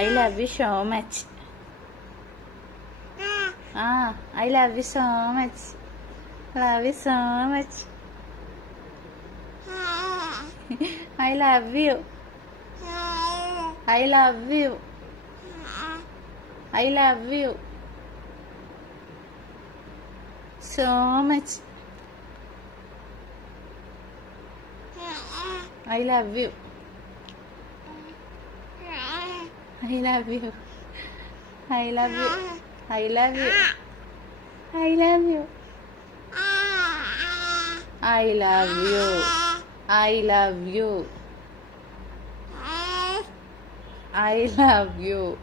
I love you so much. I love you so much. Love you so much. I love you. I love you. I love you so much. I love you. I love you. I love you. I love you. I love you. I love you. I love you. I love you.